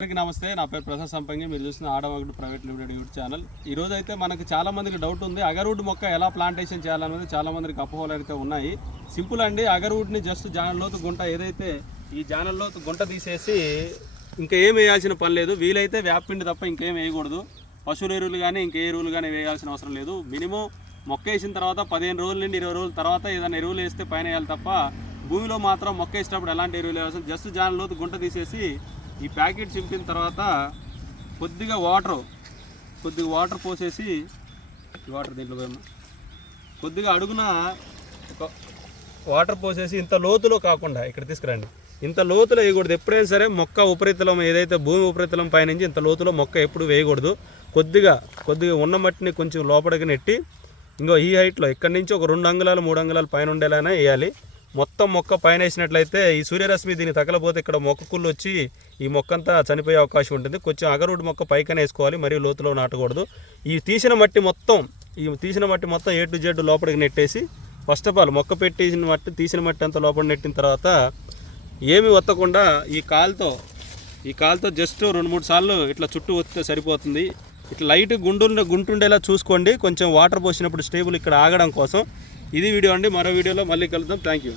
అందరికీ నమస్తే. నా పేరు ప్రసాద్ సంపంగి. మీరు చూసిన ఆడమగడు ప్రైవేట్ లిమిటెడ్ యూట్యూబ్ ఛానల్. ఈరోజు అయితే మనకు చాలామందికి డౌట్ ఉంది, అగర్వుడ్ మొక్క ఎలా ప్లాంటేషన్ చేయాలనేది చాలామందికి అపోహలు అయితే ఉన్నాయి. సింపుల్ అండి. అగర్వుడ్ని జస్ట్ జానల్లోతు గుంట, ఏదైతే ఈ జానల్లోతు గుంట తీసేసి ఇంకా ఏం వేయాల్సిన పని లేదు. వీలైతే వేపపిండి తప్ప ఇంకేం వేయకూడదు. పశువుల ఎరువులు కానీ ఇంకే ఎరువులు కానీ వేయాల్సిన అవసరం లేదు. మినిమం మొక్క వేసిన తర్వాత 15 రోజుల నుండి 20 రోజుల తర్వాత ఏదైనా ఎరువులు వేస్తే పైన వేయాలి తప్ప భూమిలో మాత్రం మొక్క వేసేటప్పుడు ఎలాంటి ఎరువులు వేయాల్సిన. జస్ట్ జానల్లోతు గుంట తీసేసి ఈ ప్యాకెట్ చింపిన తర్వాత కొద్దిగా వాటర్ పోసేసి, వాటర్ దీంట్లో కొద్దిగా అడుగున వాటర్ పోసేసి, ఇంత లోతులో కాకుండా ఇక్కడ తీసుకురండి, ఇంత లోతులో వేయకూడదు. ఎప్పుడైనా సరే మొక్క ఉపరితలం, ఏదైతే భూమి ఉపరితలం పైనుంచి ఇంత లోతులో మొక్క ఎప్పుడు వేయకూడదు. కొద్దిగా ఉన్న మట్టిని కొంచెం లోపలికి నెట్టి ఇంకో ఈ హైట్లో ఇక్కడి నుంచి ఒక 2 అంగుళాలు 3 అంగుళాలు పైన ఉండేలానే వేయాలి. మొత్తం మొక్క పైన వేసినట్లయితే ఈ సూర్యరశ్మి దీన్ని తగలపోతే ఇక్కడ మొక్క కుళ్ళు వచ్చి ఈ మొక్క అంతా చనిపోయే అవకాశం ఉంటుంది. కొంచెం అగర్వుడ్ మొక్క పైకనే వేసుకోవాలి, మరియు లోతులో నాటకూడదు. ఈ తీసిన మట్టి మొత్తం A to Z లోపలికి నెట్టేసి, ఫస్ట్ ఆఫ్ ఆల్ మొక్క పెట్టేసిన మట్టి, తీసిన మట్టి అంతా లోపల నెట్టిన తర్వాత ఏమి ఒత్తకుండా ఈ కాలుతో జస్ట్ 2-3 సార్లు ఇట్లా చుట్టూ వస్తే సరిపోతుంది. ఇట్లా లైట్ గుంటుండేలా చూసుకోండి. కొంచెం వాటర్ పోసినప్పుడు స్టేబుల్ ఇక్కడ ఆగడం కోసం. ఇది వీడియో అండి. మరో వీడియోలో మళ్ళీ కలుద్దాం. Thank you.